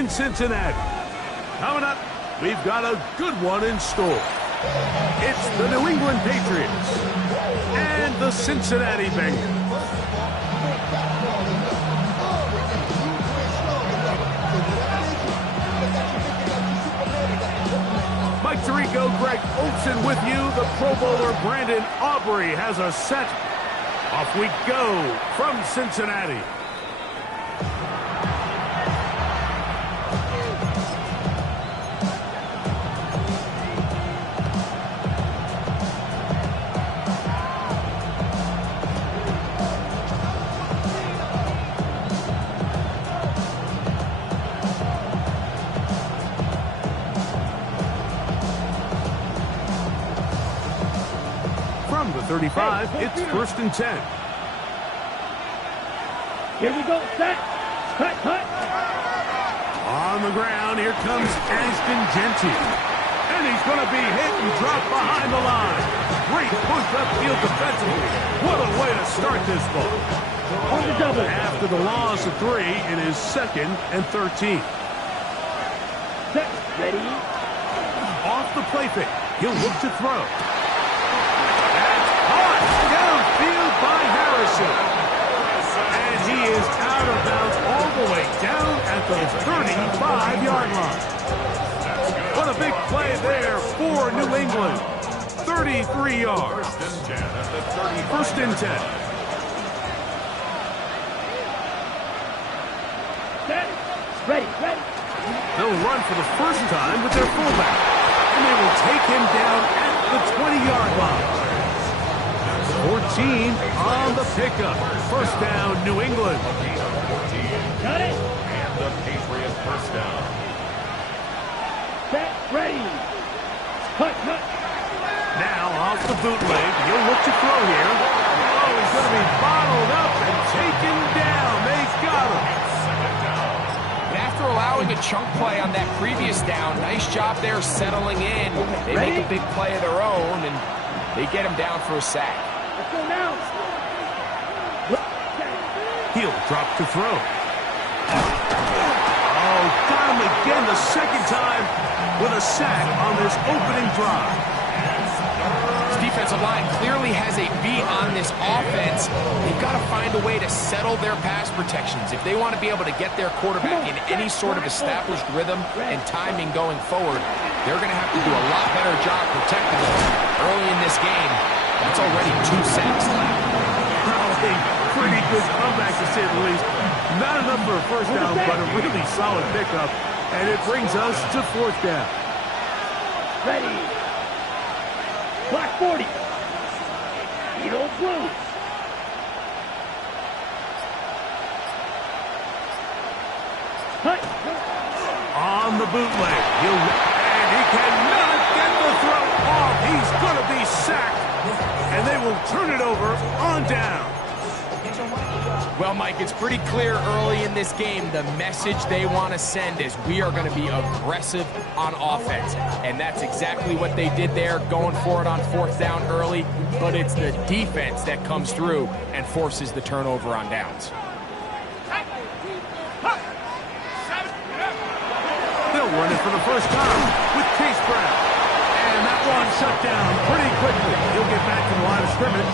in Cincinnati. Coming up, we've got a good one in store. It's the New England Patriots and the Cincinnati Bengals. Mike Tirico, Greg Olsen with you. The Pro Bowler Brandon Aubrey has a set. Off we go from Cincinnati. From the 35, it's 1st and 10. Here we go, set, cut. On the ground, here comes Ashton Genty. And he's going to be hit and dropped behind the line. Great push upfield defensively. What a way to start this ball. On the double. After the loss of 3, it is 2nd and 13. Set, ready. Off the play fake. He'll look to throw. Caught downfield by Harrison. And he is out of bounds all the way down at the 35-yard line. What a big play there for New England. 33 yards. 1st and 10. Set, ready. They'll run for the first time with their fullback. And they will take him down at the 20-yard line. 14 on the pickup. 1st down, New England. Got it. And the Patriots 1st down. Set, ready. Cut. Now off the bootleg. He'll look to throw here. Oh, he's going to be bottled up and taken down. They've got him. And after allowing a chunk play on that previous down, nice job there settling in. They make a big play of their own, and they get him down for a sack. Let's go now. He'll drop to throw. Oh, got him again the second time with a sack on this opening drive. This defensive line clearly has a beat on this offense. They've got to find a way to settle their pass protections. If they want to be able to get their quarterback in any sort of established rhythm and timing going forward, they're going to have to do a lot better job protecting them. Early in this game, that's already 2 sacks left. Pretty good comeback, to say the least. Not enough for a 1st down, but a really solid pickup. And it brings us to 4th down. Ready. Black 40. Eagle blue. Cut. On the bootleg. And he cannot get the throw off. He's going to be sacked. And they will turn it over on down. Well, Mike, it's pretty clear early in this game the message they want to send is we are going to be aggressive on offense. And that's exactly what they did there, going for it on 4th down early. But it's the defense that comes through and forces the turnover on downs. They'll run it for the first time with Chase Brown. And that one shut down pretty quickly. He'll get back to the line of scrimmage.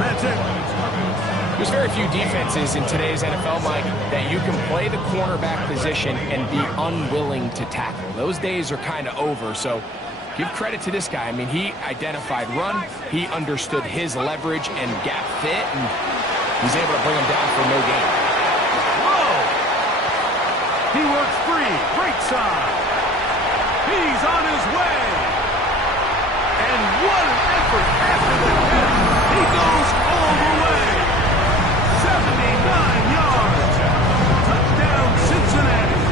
That's it. There's very few defenses in today's NFL, Mike, that you can play the cornerback position and be unwilling to tackle. Those days are kind of over, so give credit to this guy. I mean, he identified run, he understood his leverage and gap fit, and he's able to bring him down for no gain. Whoa! He works free, right side. He's on his way. And what an effort after the catch. He goes all the way. 79 yards. Touchdown, Cincinnati.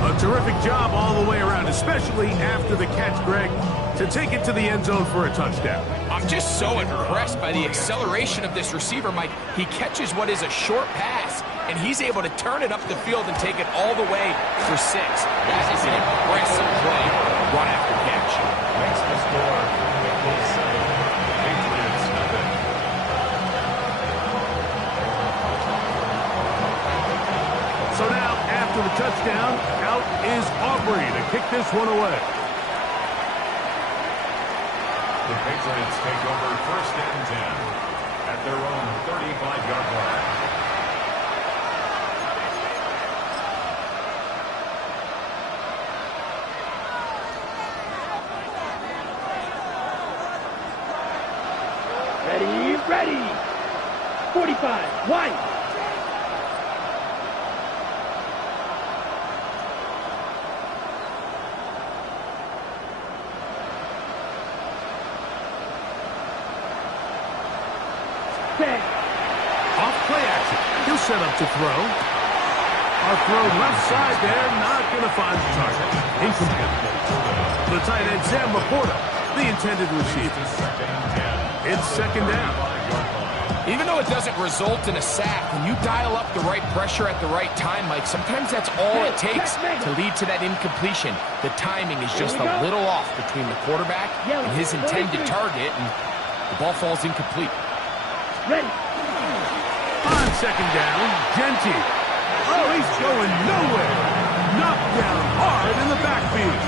A terrific job all the way around, especially after the catch, Greg, to take it to the end zone for a touchdown. I'm just so impressed by the acceleration of this receiver, Mike. He catches what is a short pass, and he's able to turn it up the field and take it all the way for 6. That is an impressive play, run after catch. Makes the score. Patriots 7. after the touchdown. Out is Aubrey to kick this one away. The Patriots take over 1st and 10 at their own 35-yard line. Ready. 45, wide. Off play action. He'll set up to throw. A throw left side there, not going to find the target. Incomplete. The tight end, Sam Laporta, the intended receiver. It's 2nd down. Even though it doesn't result in a sack, when you dial up the right pressure at the right time, Mike, sometimes that's all it takes to lead to that incompletion. The timing is just a little off between the quarterback and his intended target, and the ball falls incomplete. Ready. On 2nd down, Genty. Oh, he's going nowhere. Knocked down hard in the backfield.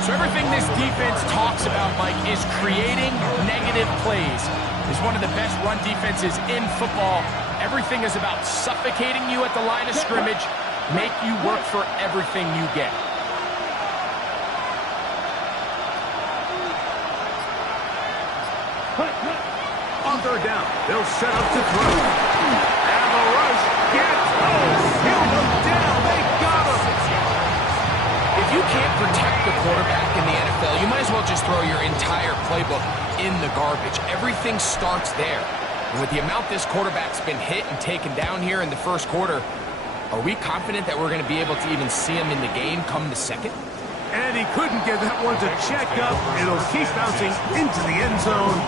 So everything this defense talks about, Mike, is creating negative plays. Is one of the best run defenses in football. Everything is about suffocating you at the line of scrimmage, make you work for everything you get. On 3rd down, they'll set up to throw. And the rush gets he'll look down. They got him. If you can't protect the quarterback in the NFL, you might as well just throw your entire playbook in the garbage. Everything starts there. And with the amount this quarterback's been hit and taken down here in the 1st quarter, are we confident that we're going to be able to even see him in the game come the 2nd? And he couldn't get that one to check up. It'll keep bouncing into the end zone.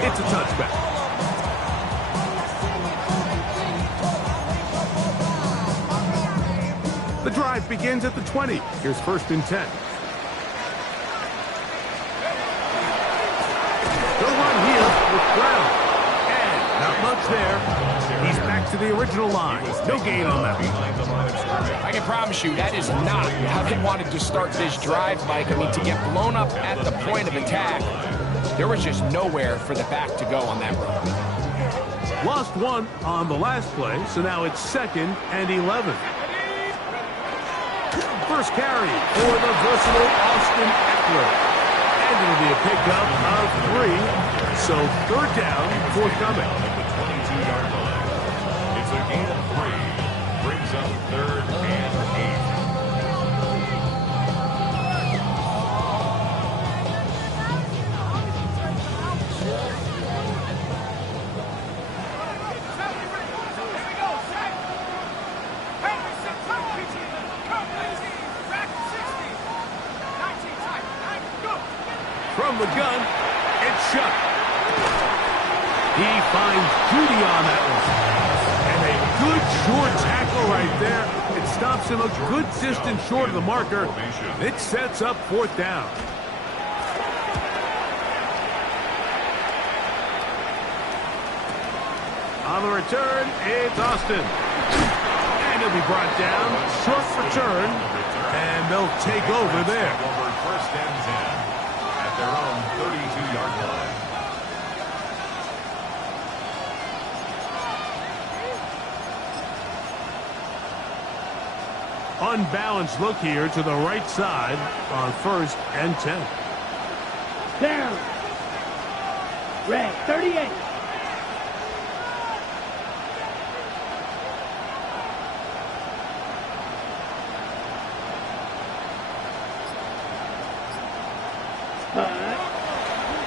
It's a touchback. The drive begins at the 20. Here's 1st and 10. The run here with Brown. And not much there. He's back to the original line. No gain on that. I can promise you that is not how they wanted to start this drive, Mike. I mean, to get blown up at the point of attack, there was just nowhere for the back to go on that run. Lost one on the last play, so now it's 2nd and 11. First carry for the versatile Austin Eckler. And it'll be a pickup of 3. So 3rd down, forthcoming. At the 22-yard line. It's a gain of 3. Brings up 3rd and 8. From the gun, it's shut. He finds Judy on that one. And a good short tackle right there. It stops him a good distance short of the marker. It sets up 4th down. On the return, it's Austin. And he'll be brought down. Short return. And they'll take over there. Over 1st and 10 at their own 32-yard line. Unbalanced look here to the right side on 1st and 10. Down. Red, 38.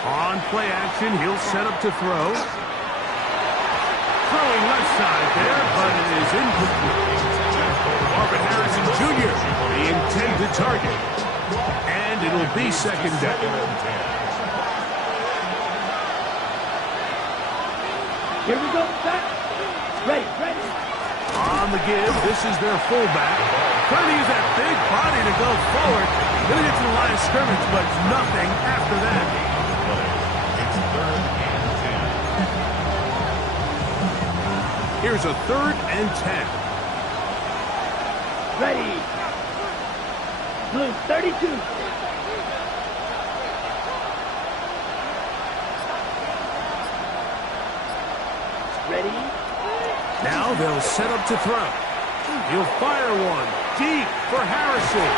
On play action, he'll set up to throw. Throwing left side there, but it is incomplete. Marvin Harrison Jr., the intended target. And it'll be 2nd down. Here we go, back. Ready. On the give, this is their fullback. Trying to use that big body to go forward. Gonna get to the line of scrimmage, but nothing after that. It's 3rd and 10. Here's a 3rd and 10. ready. Blue 32. Ready. Now they'll set up to throw. He'll fire one deep for Harrison.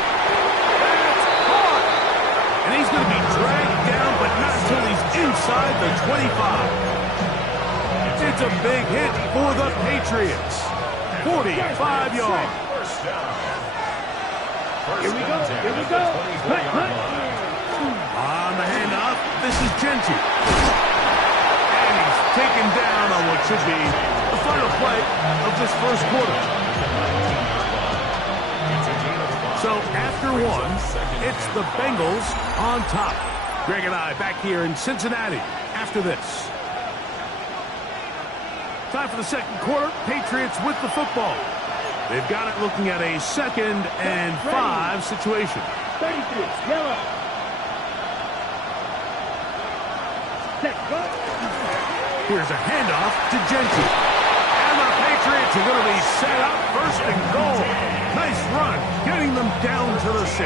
That's caught. And he's going to be dragged down, but not until he's inside the 25. It's a big hit for the Patriots. 45 yards. First down. Here we go. Here we go. On the handoff, this is Genty. And he's taken down on what should be the final play of this first quarter. So after one, it's the Bengals on top. Greg and I back here in Cincinnati after this. Time for the second quarter. Patriots with the football. They've got it looking at a 2nd and 5 situation. 33, yellow. Set, go. Here's a handoff to Genty. And the Patriots are going to be set up 1st and goal. Nice run, getting them down to the 6.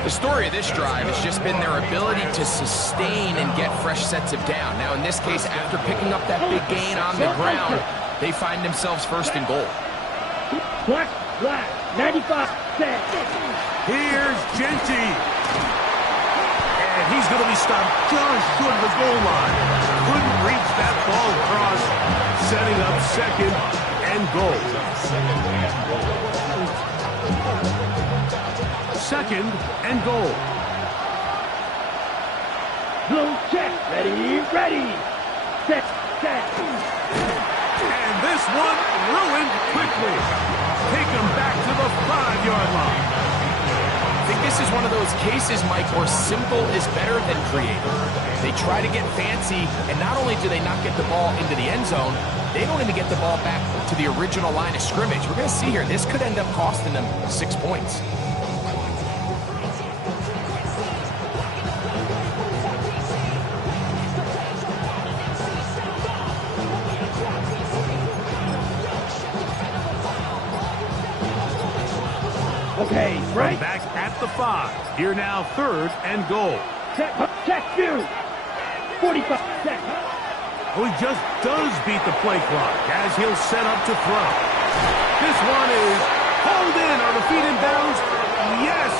The story of this drive has just been their ability to sustain and get fresh sets of down. Now, in this case, after picking up that big gain on the ground, they find themselves 1st and goal. Black, 95, set. Here's Genty. And he's going to be stopped just short of the goal line. Couldn't reach that ball across, setting up 2nd and goal. 2nd and goal. Blue check. Ready, ready. Set, set. And this one ruined quickly. Take him back to the 5-yard line. I think this is one of those cases, Mike, where simple is better than creative. They try to get fancy, and not only do they not get the ball into the end zone, they don't even get the ball back to the original line of scrimmage. We're going to see here, this could end up costing them 6 points. Okay, right. Back at the 5. Here now 3rd and goal. Check, check, view. 45, set. Well, he just does beat the play clock as he'll set up to throw. This one is hauled in on the feet and bounds. Yes!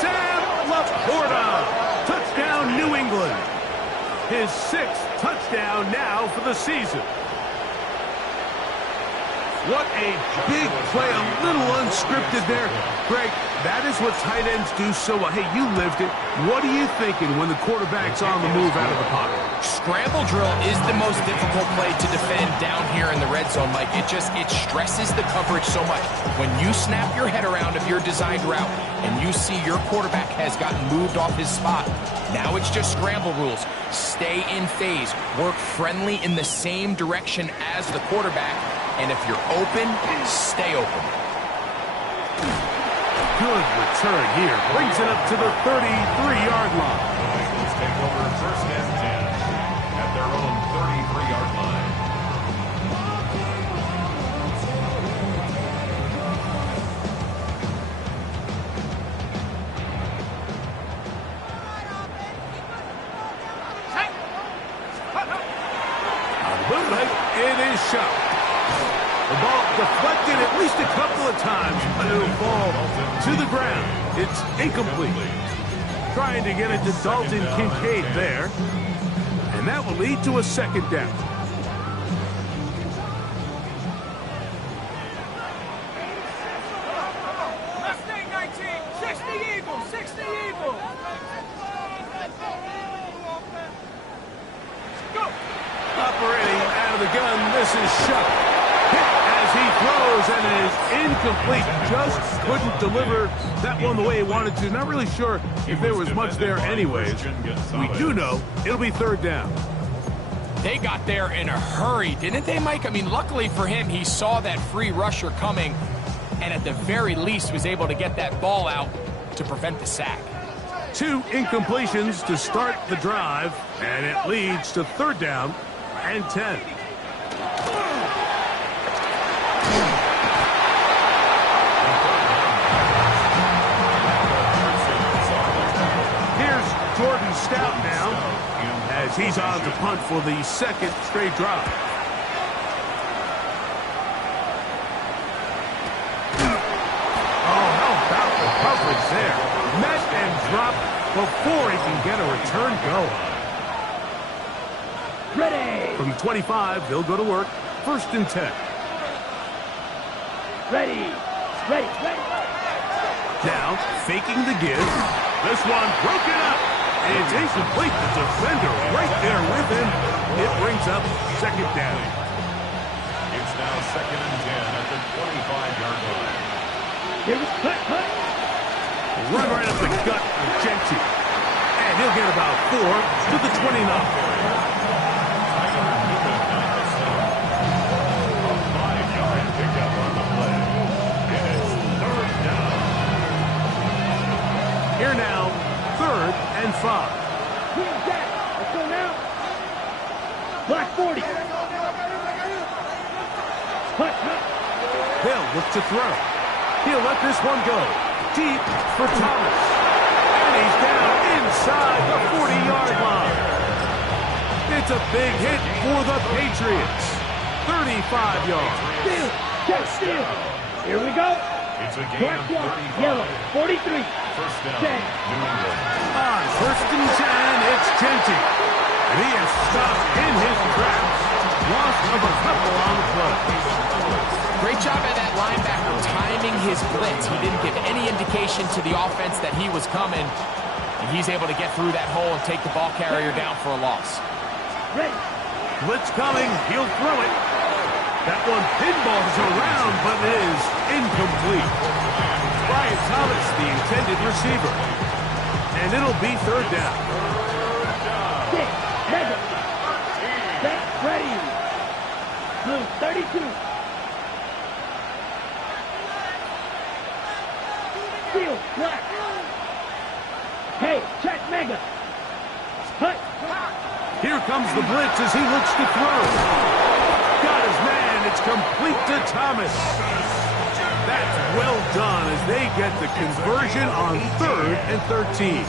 Sam Laporta. Touchdown, New England. His 6th touchdown now for the season. What a big play, a little unscripted there. Greg, that is what tight ends do so well. Hey, you lived it. What are you thinking when the quarterback's on the move out of the pocket? Scramble drill is the most difficult play to defend down here in the red zone, Mike. It stresses the coverage so much. When you snap your head around of your designed route and you see your quarterback has gotten moved off his spot, now it's just scramble rules. Stay in phase. Work friendly in the same direction as the quarterback. And if you're open, stay open. Good return here. Brings it up to the 33-yard line. The Bengals take over 1st and 10 at their own 33-yard line. On the bootleg, it is shot. The ball deflected at least a couple of times, but it'll fall to the ground. It's incomplete. Trying to get it to Dalton Kincaid there. And that will lead to a 2nd down. Mustang 19, 60 Eagles, 60 Eagles. Go. Operating out of the gun, this is shot. He throws and is incomplete. Just couldn't deliver that one the way he wanted to. Not really sure if there was much there anyways. We do know it'll be 3rd down. They got there in a hurry, didn't they, Mike? I mean, luckily for him, he saw that free rusher coming and at the very least was able to get that ball out to prevent the sack. 2 incompletions to start the drive, and it leads to 3rd down and 10. on to punt for the second straight drop. Oh, how about the coverage there? Met and dropped before he can get a return go. Ready. From the 25, they'll go to work. 1st and 10. Ready. Ready. Ready. Now, faking the give. This one broken up. And it's incomplete. The defender right there with him. It brings up 2nd down. It's now 2nd and 10 at the 25-yard line. Here we cut. Run right up the gut of Genty. And he'll get about 4 to the 29. Here now, 3rd and 5. Here's that. Let's go now. Black 40. Cut. He'll look to throw. He'll let this one go. Deep for Thomas. And he's down inside the 40-yard line. It's a big hit for the Patriots. 35 yards. Steal. Check steal. Here we go. It's a game Black of 35. one. Yellow. 43. 1st down, 10. New England. On 1st and 10, it's Genty. And he is stopped in his tracks. Loss of a couple on the play. Great job by that linebacker timing his blitz. He didn't give any indication to the offense that he was coming. And he's able to get through that hole and take the ball carrier down for a loss. Ready. Blitz coming. He'll throw it. That one pinballs around, but is incomplete. Brian Thomas, the intended receiver. And it'll be 3rd down. 6. Mega. Set. Ready. Blue 32. Steel. Black. Hey, check Mega. Cut. Here comes the blitz as he looks to throw. Got his man. It's complete to Thomas. That's well done as they get the conversion on 3rd and 13.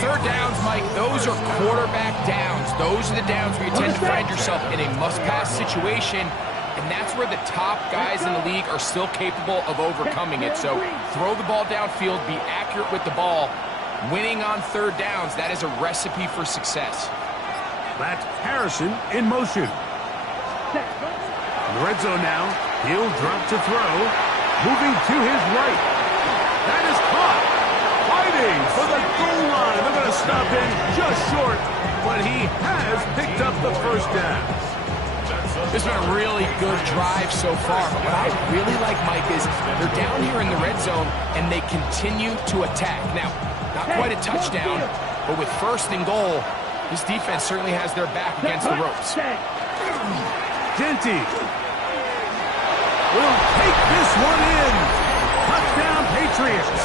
3rd downs, Mike, those are quarterback downs. Those are the downs where you tend to find yourself in a must-pass situation, and that's where the top guys in the league are still capable of overcoming it. So throw the ball downfield, be accurate with the ball. Winning on 3rd downs, that is a recipe for success. That's Harrison in motion. In the red zone now, he'll drop to throw. Moving to his right. That is caught. Fighting for the goal line. They're going to stop him just short, but he has picked up the 1st down. This has been a really good drive so far, but what I really like, Mike, is they're down here in the red zone, and they continue to attack. Now, not quite a touchdown, but with 1st and goal, this defense certainly has their back against the ropes. Genty will take this one in. Touchdown, Patriots.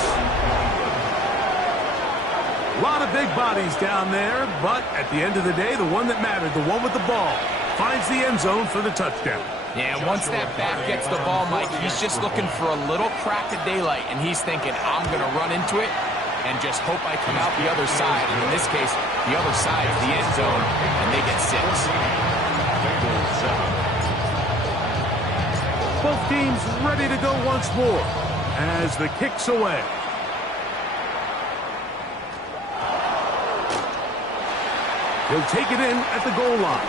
A lot of big bodies down there, but at the end of the day, the one that mattered, the one with the ball, finds the end zone for the touchdown. Yeah, once that back gets the ball, Mike, he's just looking for a little crack of daylight, and he's thinking, I'm going to run into it and just hope I come out the other side. And in this case, the other side is the end zone, and they get 6. Both teams ready to go once more as the kick's away. He'll take it in at the goal line.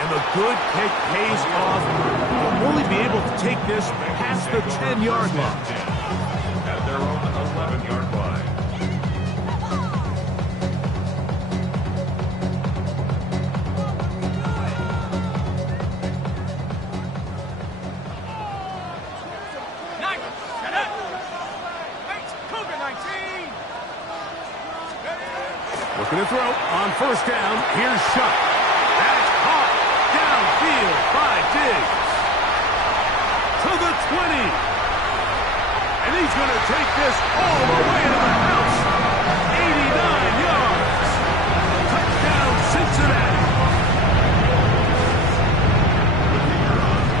And the good kick pays off. He'll only be able to take this past the 10-yard line. At their own 11-yard line. Looking to throw on 1st down. Here's Shuck. That's caught downfield by Diggs. To the 20. And he's going to take this all the way to the house. 89 yards. Touchdown, Cincinnati.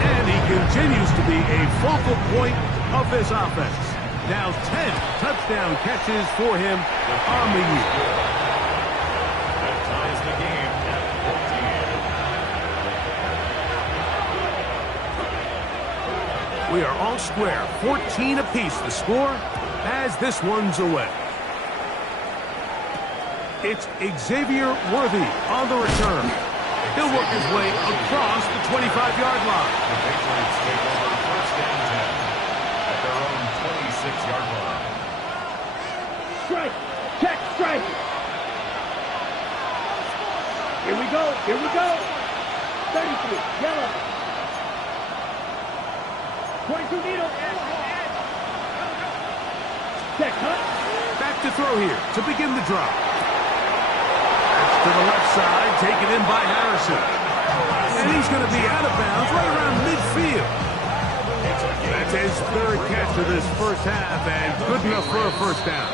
And he continues to be a focal point of this offense. Now 10 touchdown catches for him on the year. That ties the We are all square. 14 apiece the score as this one's away. It's Xavier Worthy on the return. He'll work his way across the 25-yard line. The Patriots take over first and 10 at their own 26-yard line. Strike. Check. Strike. Here we go. Here we go. 33. Yellow. 22 needle. Check. Hunt. Back to throw here to begin the drop. To the left side, taken in by Harrison. And he's going to be out of bounds right around midfield. That's his third catch of this first half, and good enough for a first down.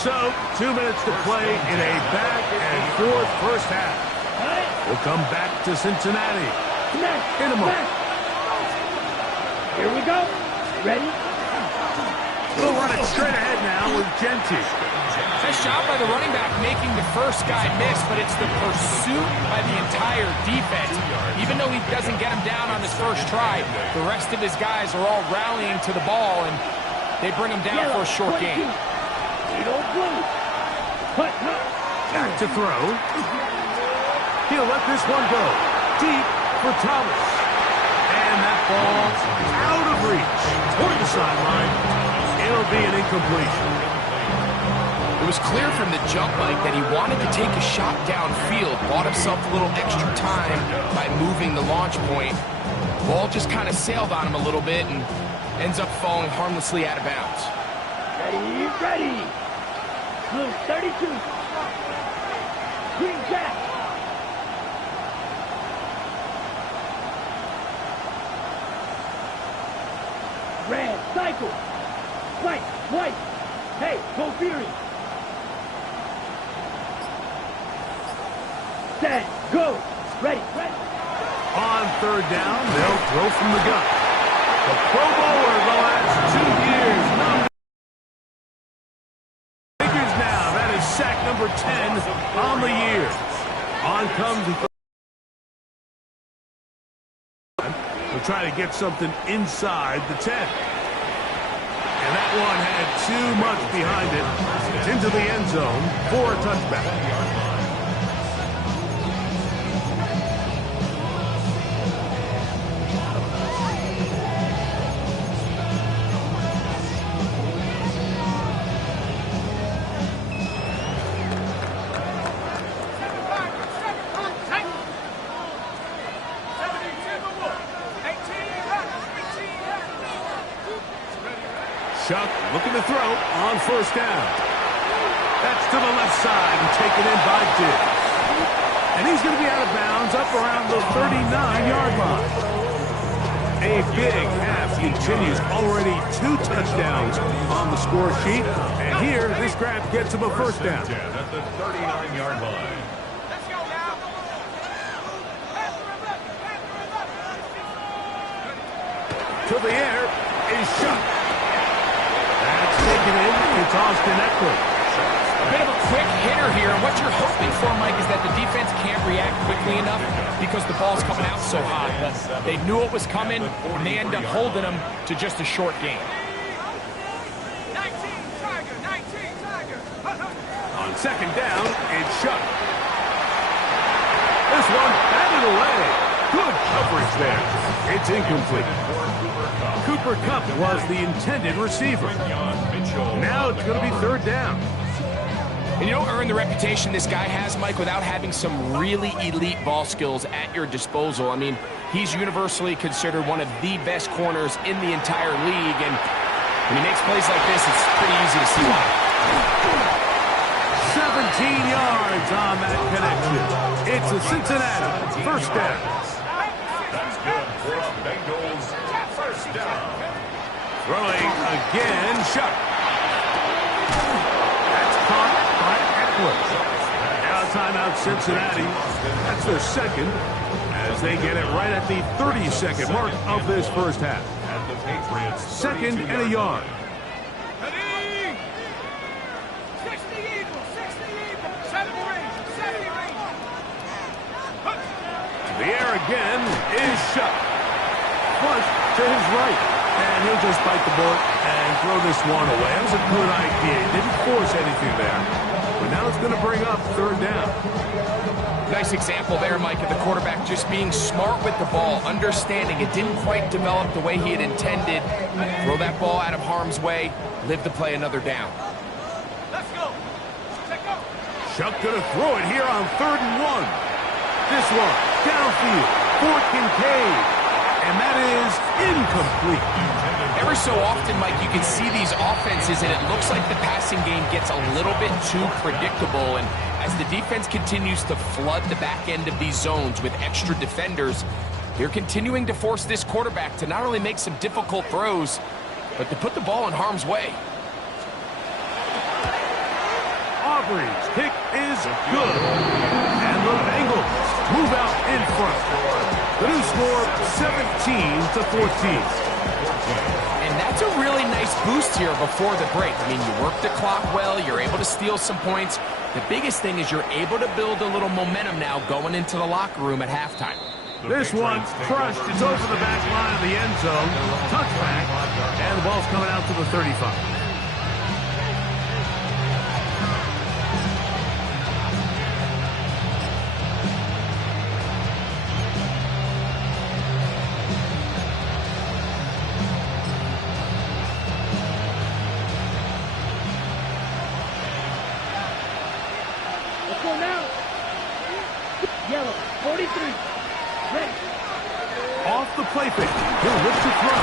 So, 2 minutes to play in a back-and-forth first half. We'll come back to Cincinnati in a moment. Here we go. Ready? We'll run it straight ahead now with Genty. Nice job by the running back making the first guy miss, but it's the pursuit by the entire defense. Even though he doesn't get him down on his first try, the rest of his guys are all rallying to the ball, and they bring him down for a short gain. Back to throw. He'll let this one go. Deep for Thomas. And that ball out of reach toward the sideline. It'll be an incompletion. It was clear from the jump, Mike, that he wanted to take a shot downfield, bought himself a little extra time by moving the launch point. Ball just kind of sailed on him a little bit and ends up falling harmlessly out of bounds. Ready, ready. Blue 32. Green Jack. Red, cycle. White, white. Hey, go Fury. Set, go. Ready, ready. On third down, they'll throw from the gun. The Pro Bowler the last 2 years. Figures now, that is sack number 10 on the year. On comes the... We'll try to get something inside the 10. And that one had too much behind it. It's into the end zone for a touchback. Chuck looking to throw on first down. That's to the left side and taken in by Diggs. And he's going to be out of bounds up around the 39-yard line. A big half continues. Already 2 touchdowns on the score sheet. And here, this grab gets him a first down. At the 39-yard line. Let's go now. To the air is Chuck. That's taken in. It's Austin Eckler. A bit of a quick hitter here, and what you're hoping for, Mike, is that the defense can't react quickly enough because the ball's coming out so hot. But they knew it was coming, and they end up holding them to just a short gain. 19 Tiger, 19 Tiger. On second down, it's Chuck. This one batted away. Good coverage there. It's incomplete. Cooper Kupp was the intended receiver. Now it's going to be third down. And you don't earn the reputation this guy has, Mike, without having some really elite ball skills at your disposal. I mean, he's universally considered one of the best corners in the entire league, and when he makes plays like this, it's pretty easy to see why. 17 yards on that connection. It's a Cincinnati first down. That's good for a Bengals first down. Throwing again, Chuck. That's caught by Eckler. Now timeout Cincinnati. That's their second as they get it right at the 30-second mark of this first half. At the Patriots, Second and a yard. Ready? 60 Eagles, 60 Eagles. 70 Rangers, 70 Rangers. The air again is Chuck. Flush to his right. And he'll just bite the bullet and throw this one away. That was a good idea. He didn't force anything there. But now it's going to bring up third down. Nice example there, Mike, of the quarterback just being smart with the ball, understanding it didn't quite develop the way he had intended. Throw that ball out of harm's way, live to play another down. Let's go. Check go. Chuck going to throw it here on 3rd and 1. This one, downfield, for Kincaid. And that is incomplete. Every so often, Mike, you can see these offenses, and it looks like the passing game gets a little bit too predictable. And as the defense continues to flood the back end of these zones with extra defenders, they're continuing to force this quarterback to not only make some difficult throws, but to put the ball in harm's way. Aubrey's kick is good. And the Bengals move out in front. The new score, 17-14. And that's a really nice boost here before the break. I mean, you work the clock well, you're able to steal some points. The biggest thing is you're able to build a little momentum now going into the locker room at halftime. This one crushed. It's over the back line of the end zone. Touchback. And the ball's coming out to the 35. Yellow, 43. Ready. Off the play fake. He'll look to throw.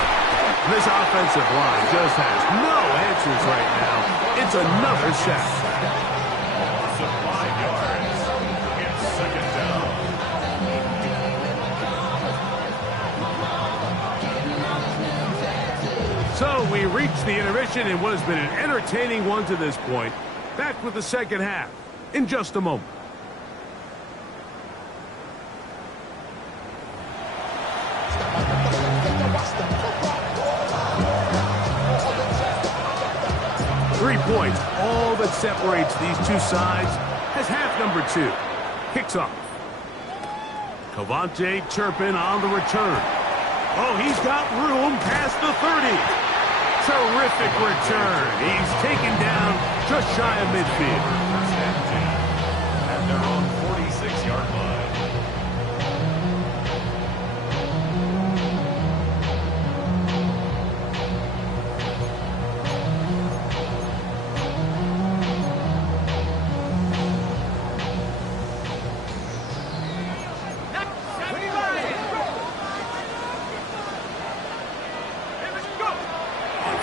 This offensive line just has no answers right now. It's another sack. So 5 yards. It's 2nd down. So we reach the intermission in what has been an entertaining one to this point. Back with the second half in just a moment. Points, all that separates these two sides, as half number 2 kicks off. Cavante Turpin on the return. Oh, he's got room past the 30. Terrific return. He's taken down just shy of midfield. At their own 46-yard line.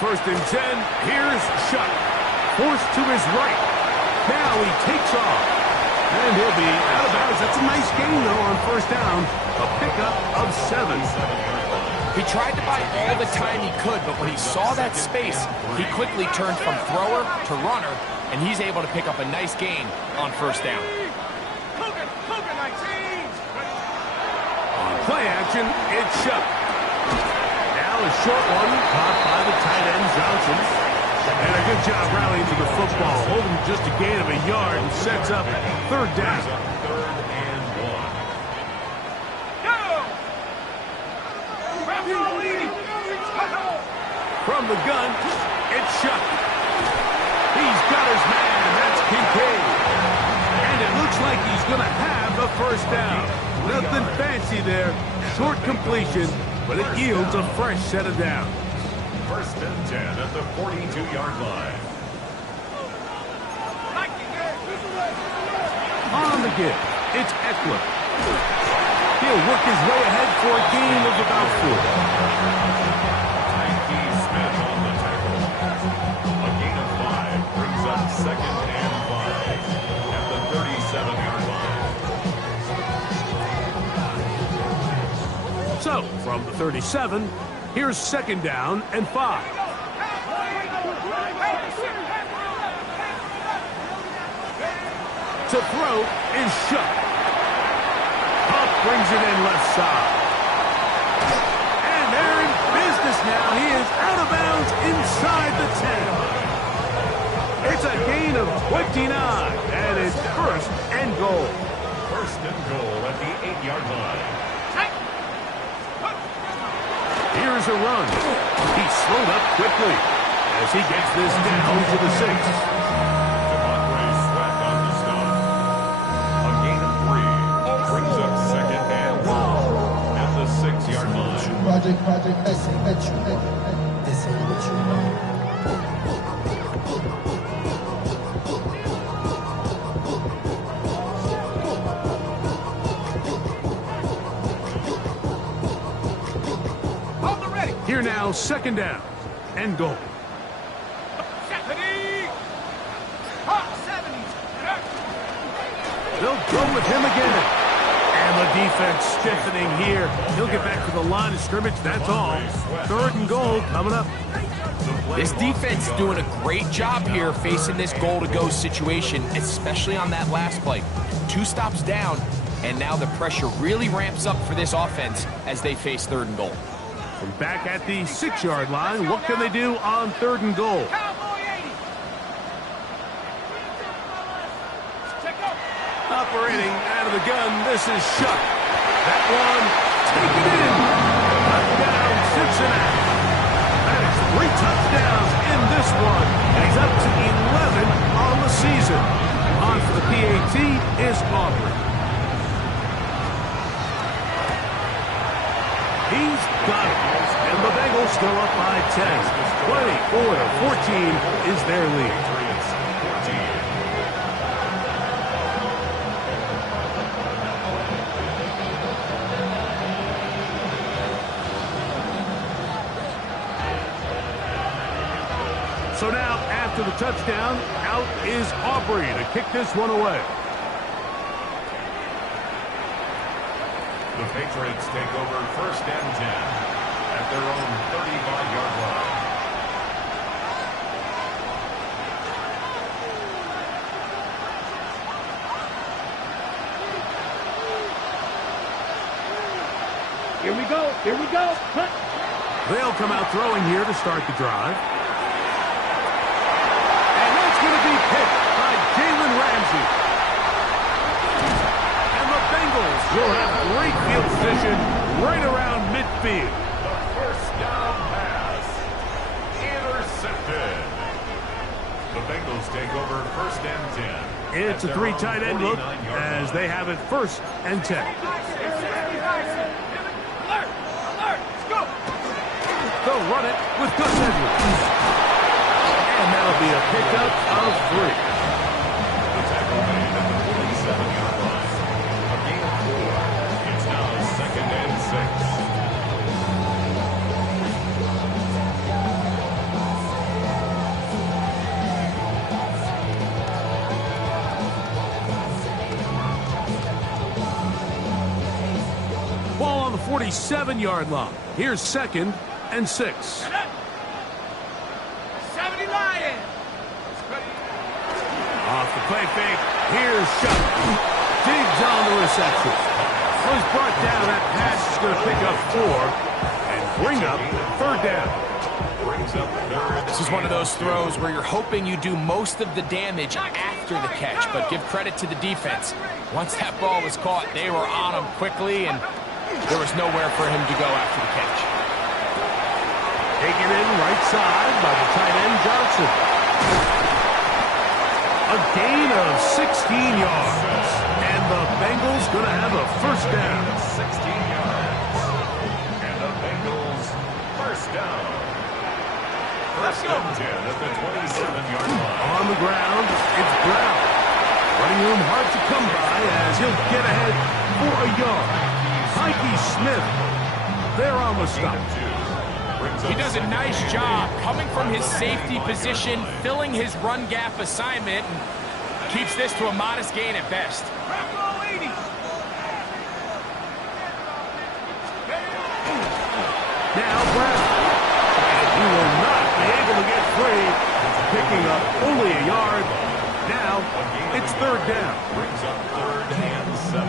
First and 10, here's Shuck. Forced to his right. Now he takes off. And he'll be out of bounds. That's a nice gain, though, on first down. A pickup of 7. He tried to buy all the time he could, but when he saw that space, he quickly turned from thrower to runner, and he's able to pick up a nice gain on first down. Cougar 19. On play action, it's Shuck. A short one caught by the tight end Johnson. And a good job rallying to the football. Holding just a gain of a yard and sets up 3rd down. 3rd and 1. Go! From the gun, it's Shuck. He's got his man. That's Kincaid. And it looks like he's going to have the first down. Nothing fancy there. Short completion. But it yields a fresh set of downs. 1st and 10 at the 42-yard line. On the give, it's Eckler. He'll work his way ahead for a gain of about 4. Smith on the tackle. A gain of 5 brings up 2nd and 5 at the 37-yard line. So, from the 37, here's 2nd down and 5. To throw is Shuck. Huff brings it in left side. And they're in business now. He is out of bounds inside the 10. It's a gain of 29, and it's 1st and goal. 1st and goal at the 8-yard line. Here's a run. He's slowed up quickly as he gets this down to the 6. Sweat on the stop. A gain of 3 brings up second and 1 at the 6-yard line. Project, this ain't what you know. Here now, second down and goal. 70. 70. They'll go with him again. And the defense stiffening here. He'll get back to the line of scrimmage, that's all. 3rd and goal coming up. This defense is doing a great job here facing this goal-to-go situation, especially on that last play. 2 stops down, and now the pressure really ramps up for this offense as they face 3rd and goal. From back at the 6-yard line, what can they do on 3rd and goal? Cowboy 80. Check out. Operating out of the gun, this is Shuck. That one, taken in. Touchdown, Cincinnati. That is 3 touchdowns in this one, and he's up to 11 on the season. On for the PAT is Aubrey. He's got it. And the Bengals still up by 10. 24-14 is their lead. So now, after the touchdown, out is Aubrey to kick this one away. The Patriots take over 1st and 10 at their own 35-yard line. Here we go. Here we go. Cut. They'll come out throwing here to start the drive. And that's going to be picked by Jalen Ramsey. And the Bengals will have great field position right around midfield. The 1st down pass intercepted. The Bengals take over 1st and 10. It's a 3 tight end look as they have it 1st and 10. They'll run it with Gus Edwards. And that'll be a pickup of 3. The tackle made at the 47-yard line. A gain of 4. It's now 2nd and 6. Ball on the 47-yard line. Here's 2nd and 6. 70 Lions. Off the play fake. Here's Shuck. Digs on the reception. Was brought down. That pass is going to pick up 4 and bring up 3rd down. Brings up 3rd. This is one of those throws where you're hoping you do most of the damage after the catch, but give credit to the defense. Once that ball was caught, they were on him quickly, and there was nowhere for him to go after the catch. Taken in right side by the tight end Johnson. A gain of 16 yards. And the Bengals going to have a 1st down. 16 yards. And the Bengals 1st down. 1st and 10 at the 27-yard line. On the ground, it's Brown. Running room hard to come by as he'll get ahead for a yard. Mikey Smith there on the stop. He does a nice job coming from his safety position, filling his run gap assignment, and keeps this to a modest gain at best. Now Brown. And he will not be able to get free. Picking up only a yard. Now it's 3rd down. Brings up 3rd and 7.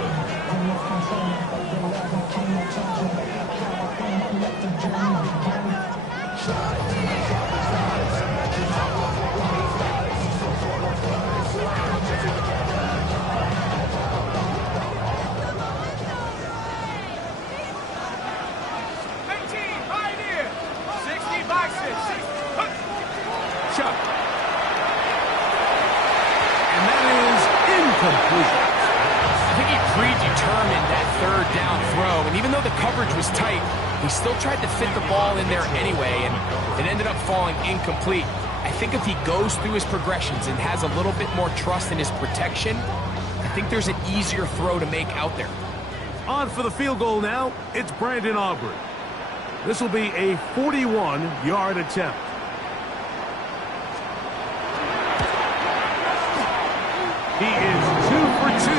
predetermined that third down throw, and even though the coverage was tight, he still tried to fit the ball in there anyway, and it ended up falling incomplete. I think if he goes through his progressions and has a little bit more trust in his protection, I think there's an easier throw to make out there. On for the field goal now, it's Brandon Aubrey. This will be a 41-yard attempt. He is 2 for 2.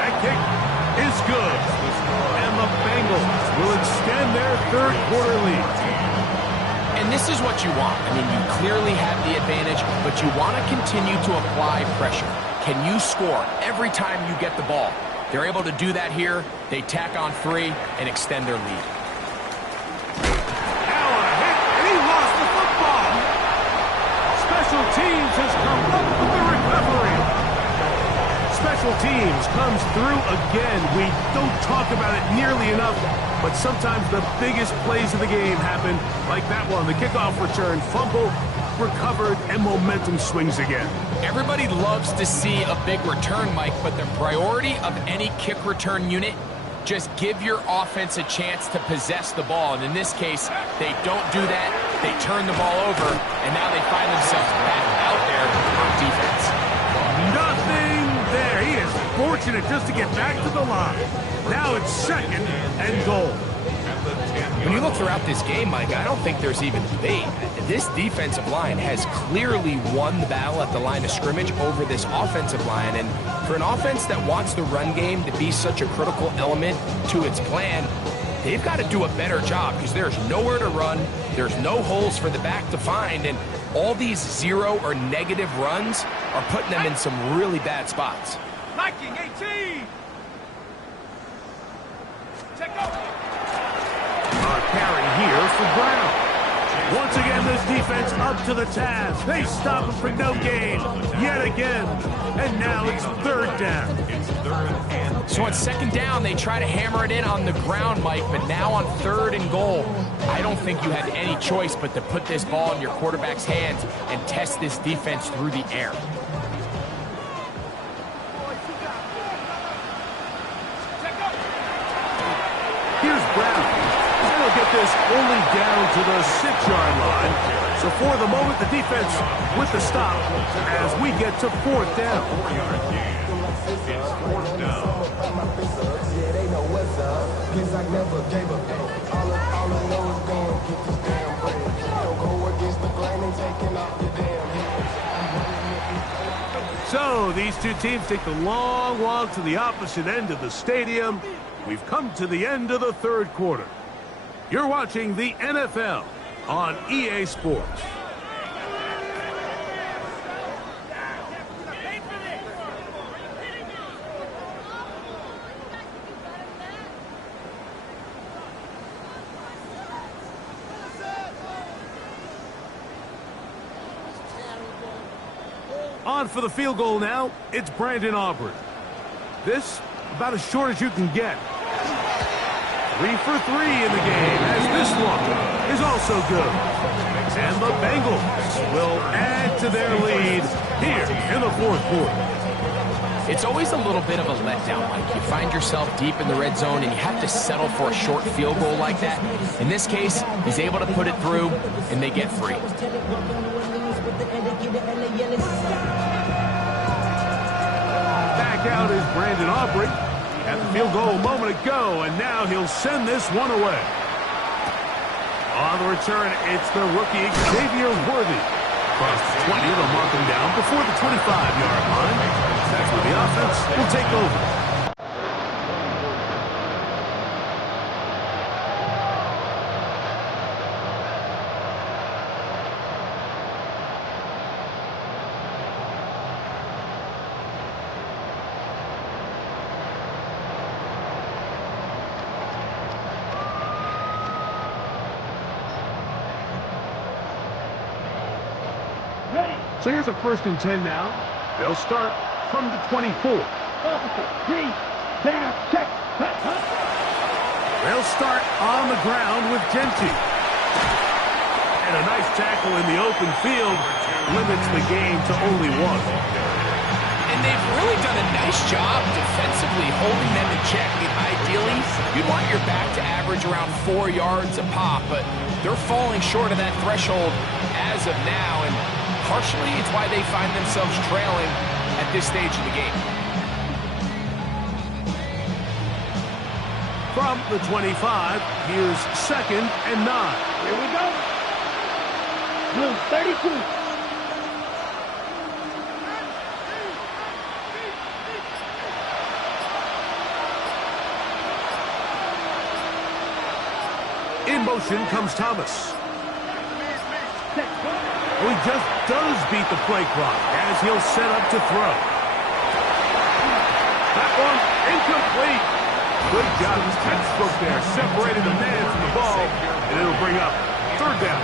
That kick is good. And the Bengals will extend their third quarter lead. And this is what you want. I mean, you clearly have the advantage, but you want to continue to apply pressure. Can you score every time you get the ball? They're able to do that here. They tack on 3 and extend their lead. Now a hit, and he lost the football. Special teams has come up with the recovery. Special teams comes through again. We don't talk about it nearly enough, but sometimes the biggest plays of the game happen like that one. The kickoff return, fumble, recovered, and momentum swings again. Everybody loves to see a big return, Mike, but the priority of any kick return unit, just give your offense a chance to possess the ball. And in this case, they don't do that. They turn the ball over, and now they find themselves back out there on defense. Nothing there. He is fortunate just to get back to the line. Now it's 2nd and goal. When you look throughout this game, Mike, I don't think there's even debate. This defensive line has clearly won the battle at the line of scrimmage over this offensive line. And for an offense that wants the run game to be such a critical element to its plan, they've got to do a better job because there's nowhere to run. There's no holes for the back to find. And all these 0 or negative runs are putting them in some really bad spots. Liking 18. Check out. Carry here for Brown. Once again, this defense up to the task. They stop him for no gain yet again. And now it's 3rd down. So on 2nd down, they try to hammer it in on the ground, Mike, but now on 3rd and goal, I don't think you have any choice but to put this ball in your quarterback's hands and test this defense through the air. Here's Brown. He'll get this only down to the 6-yard line. So for the moment, the defense with the stop as we get to 4th down. 4-yard gain. It's 4th down. So these two teams take the long walk to the opposite end of the stadium. We've come to the end of the 3rd quarter. You're watching the NFL on EA Sports. On for the field goal now, it's Brandon Aubrey. This, about as short as you can get. 3 for 3 in the game, as this one is also good. And the Bengals will add to their lead here in the 4th quarter. It's always a little bit of a letdown, Mike. You find yourself deep in the red zone, and you have to settle for a short field goal like that. In this case, he's able to put it through, and they get 3. Back out is Brandon Aubrey. At the field goal a moment ago, and now he'll send this one away. On the return, it's the rookie Xavier Worthy. Across the 20, they'll mark him down before the 25-yard line. That's where the offense will take over. So here's a 1st and 10 now. They'll start from the 24. They'll start on the ground with Genty. And a nice tackle in the open field limits the game to only 1. And they've really done a nice job defensively holding them in check. I mean, ideally, you'd want your back to average around 4 yards a pop, but they're falling short of that threshold as of now, and partially it's why they find themselves trailing at this stage of the game. From the 25, here's 2nd and 9. Here we go. Blue 32. In motion comes Thomas. He just does beat the play clock as he'll set up to throw. That one incomplete. Good job. Textbook there. Separated the man from the ball, and it'll bring up 3rd down.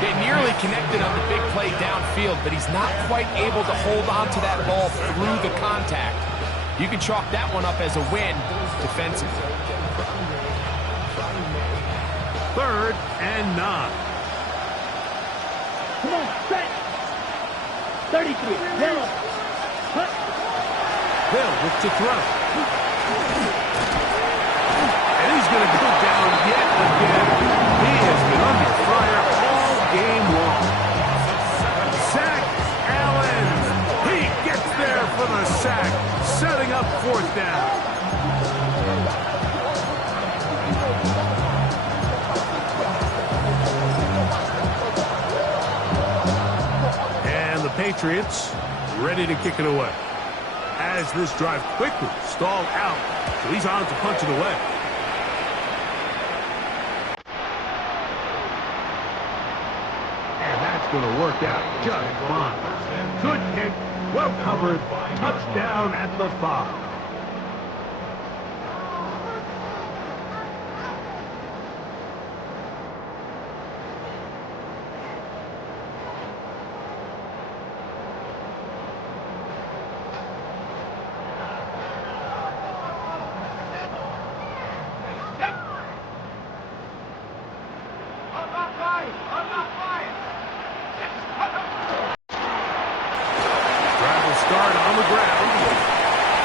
They nearly connected on the big play downfield, but he's not quite able to hold on to that ball through the contact. You can chalk that one up as a win defensively. 3rd and 9. Come on, set. 33. Yellow. Hut. They'll look to throw. And he's going to go down yet again. He has been under fire all game long. Zach Allen. He gets there for the sack, setting up 4th down. And the Patriots ready to kick it away. As this drive quickly stalled out, so he's on to punch it away. And that's going to work out just fine. Good kick, well covered, touchdown at the 5. Start on the ground.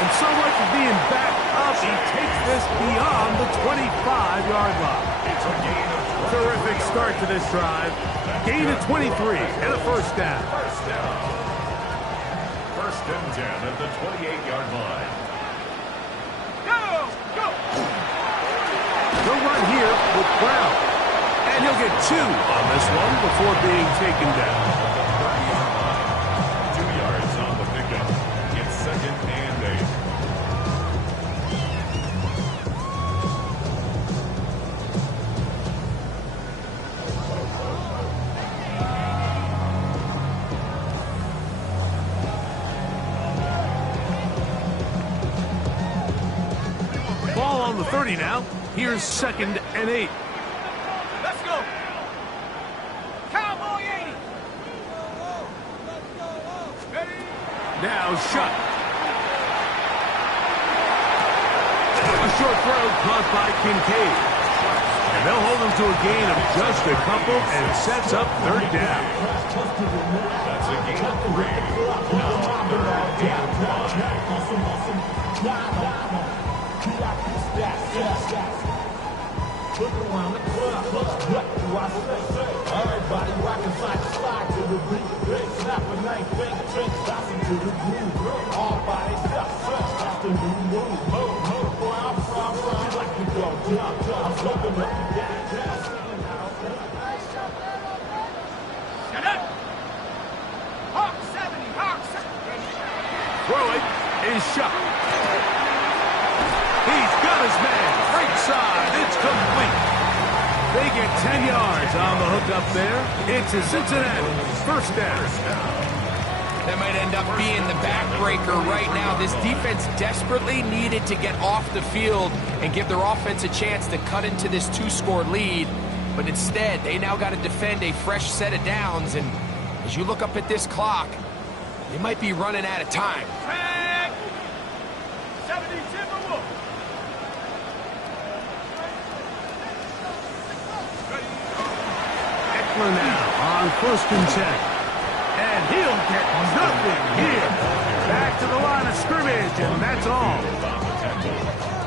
And so much of being backed up, he takes this beyond the 25-yard line. It's a gain of 20. Terrific start to this drive. Gain of 23 and a 1st down. 1st and 10 at the 28-yard line. Go! Go! He'll run here with Brown. And he'll get 2 on this one before being taken down. 2 yards on the pickup. It's 2nd and 8. Ball on the 30 now. Here's 2nd and 8. Let's go! Cowboy 80! Ready? Now shut. A short throw caught by Kincaid. And they'll hold him to a gain of just a couple and sets up 3rd down. That's a gain of 3. Now 3rd and 5. Look around the club, what do I say? Everybody rockin' side to slide to the beat. Big snap a night, big drink, bouncing to the groove. All by themselves, that's the new move. Move, boy, I'm from, like to go jump. I'm jumping up and down. Shut up! Hawk 70, Hawk 70. Throw it is shot. He's got his man. Right side. It's complete. They get 10 yards on the hook up there. It's a Cincinnati 1st down. That might end up being the backbreaker right now. This defense desperately needed to get off the field and give their offense a chance to cut into this 2-score lead. But instead, they now got to defend a fresh set of downs. And as you look up at this clock, they might be running out of time. Tag! 70 Timberwolves. Eckler now on 1st and 10. And he'll get nothing here. Back to the line of scrimmage, and that's all.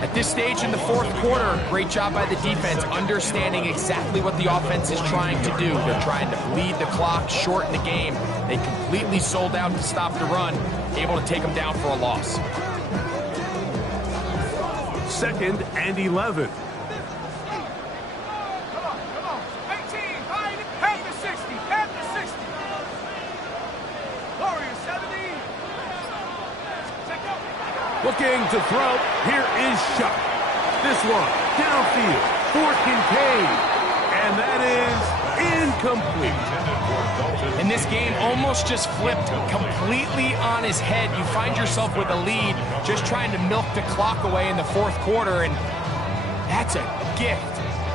At this stage in the fourth quarter, great job by the defense, understanding exactly what the offense is trying to do. They're trying to bleed the clock, shorten the game. They completely sold out to stop the run, able to take them down for a loss. 2nd and 11. Looking to throw. Here is Shuck. This one downfield for Kincaid. And that is incomplete. And this game almost just flipped completely on his head. You find yourself with a lead, just trying to milk the clock away in the fourth quarter, and that's a gift.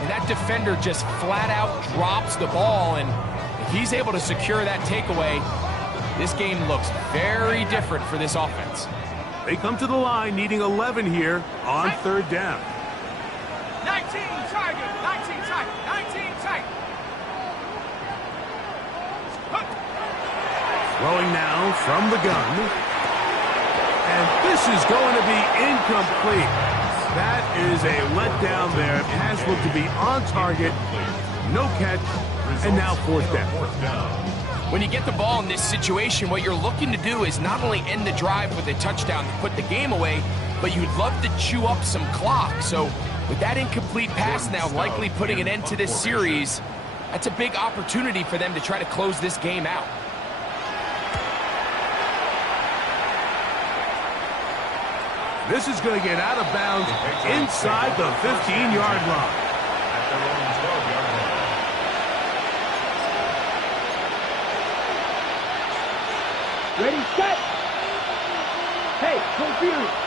And that defender just flat out drops the ball, and if he's able to secure that takeaway, this game looks very different for this offense. They come to the line needing 11 here on 3rd down. 19 Tiger, 19 Tiger, 19 Tiger. Throwing now from the gun. And this is going to be incomplete. That is a letdown there. Pass looked to be on target. No catch. And now 4th down. When you get the ball in this situation, what you're looking to do is not only end the drive with a touchdown to put the game away, but you'd love to chew up some clock. So with that incomplete pass now likely putting an end to this series, that's a big opportunity for them to try to close this game out. This is going to get out of bounds inside the 15-yard line. At their own 12-yard line. Ready, set. Hey, confused.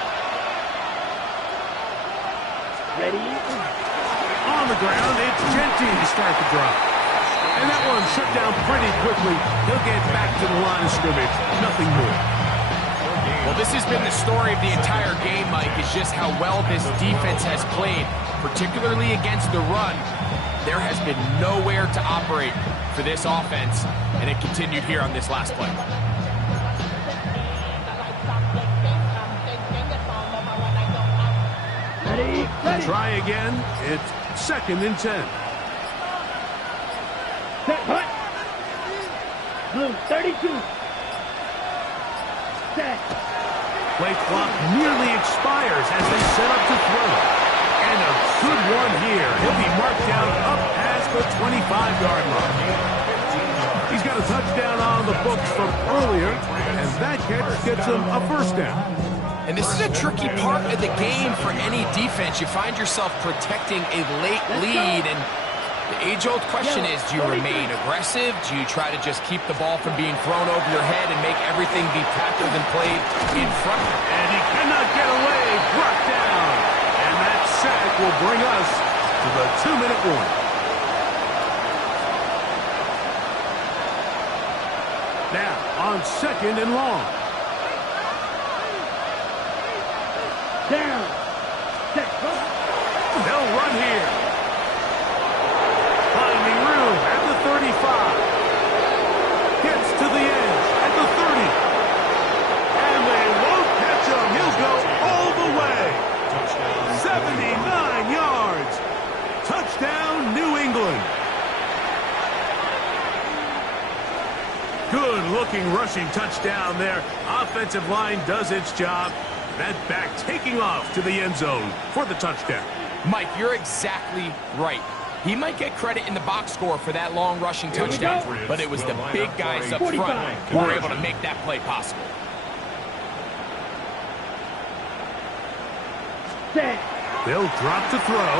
Ready. On the ground, it's Genty to start the drive. And that one shut down pretty quickly. He'll get back to the line of scrimmage. Nothing more. Well, this has been the story of the entire game, Mike, is just how well this defense has played, particularly against the run. There has been nowhere to operate for this offense, and it continued here on this last play. Ready. Try again. It's 2nd and 10. Set, hut. Blue, 32. Set. Play clock nearly expires as they set up to throw. And a good one here. He'll be marked down up past the 25-yard line. He's got a touchdown on the books from earlier, and that catch gets him a 1st down. And this is a tricky part of the game for any defense. You find yourself protecting a late lead, and the age-old question is, do you remain aggressive? Do you try to just keep the ball from being thrown over your head and make everything be tackled and played in front? And he cannot get away. Brought down. And that sack will bring us to the 2-minute warning. Now, on 2nd and long. Down. Set, go. They'll run here. Finding room at the 35. Gets to the edge at the 30. And they won't catch him. He'll go all the way. 79 yards. Touchdown, New England. Good-looking rushing touchdown there. Offensive line does its job. That back taking off to the end zone for the touchdown. Mike, you're exactly right. He might get credit in the box score for that long rushing touchdown, but it was the big guys up front who were able to make that play possible. Set. They'll drop to throw.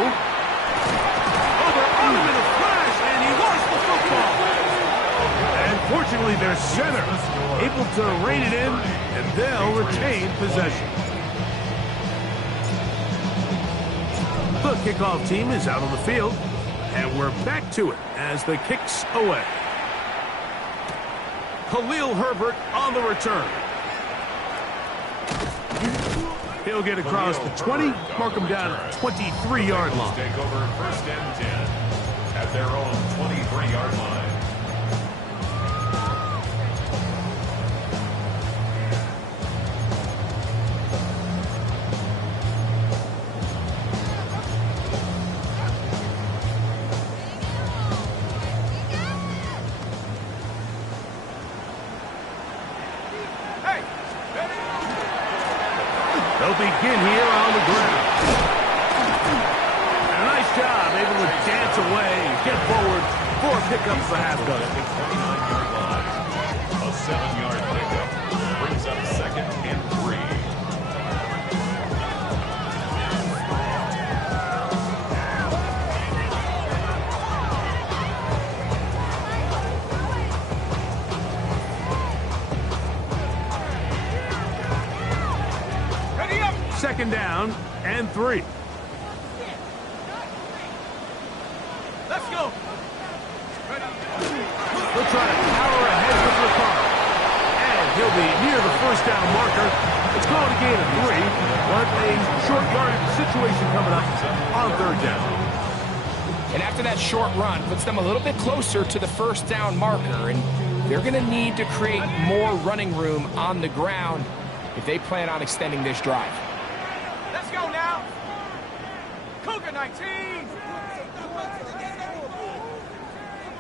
Over on him in a flash, and he lost the football. And fortunately, their center able to rein it in, and they'll retain possession. The kickoff team is out on the field, and we're back to it as the kick's away. Khalil Herbert on the return. He'll get across the 20, mark him down at the 23-yard line. Take over 1st and 10 at their own 23-yard line. They'll begin here on the ground. And a nice job, able to dance away, get forward, 4 pickups for half-cut. 29-yard line. A 7-yard pickup brings up 2nd and 3. Ready up. 2nd down and 3. Let's go. They'll try to power ahead with Ricard. And he'll be near the 1st down marker. It's going to gain a 3, but a short yardage situation coming up on 3rd down. And after that short run, puts them a little bit closer to the 1st down marker, and they're going to need to create more running room on the ground if they plan on extending this drive. Let's go now. Cougar 19.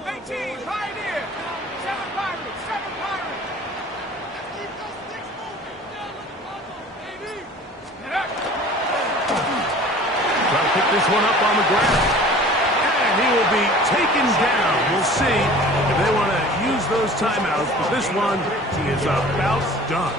18, Pioneer. 7 Pirates, 7 Pirates. Trying to pick this one up on the ground. And he will be taken down. We'll see if they want to use those timeouts, but this one is about done.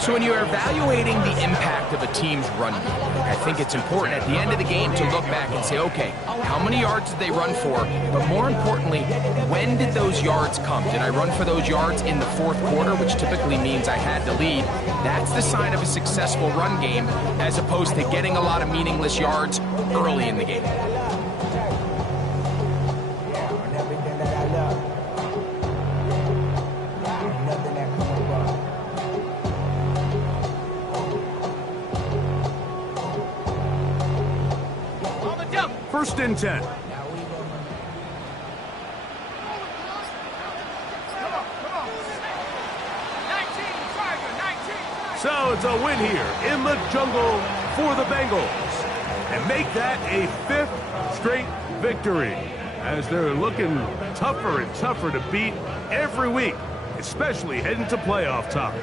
So when you're evaluating the impact of a team's run game, I think it's important at the end of the game to look back and say, okay, how many yards did they run for? But more importantly, when did those yards come? Did I run for those yards in the 4th quarter, which typically means I had to lead? That's the sign of a successful run game, as opposed to getting a lot of meaningless yards early in the game. On the jump. 1st and 10. Come on, come on. 19, Tiger, 19. So it's a win here in the jungle for the Bengals. And make that a 5th straight victory as they're looking tougher and tougher to beat every week, especially heading to playoff time.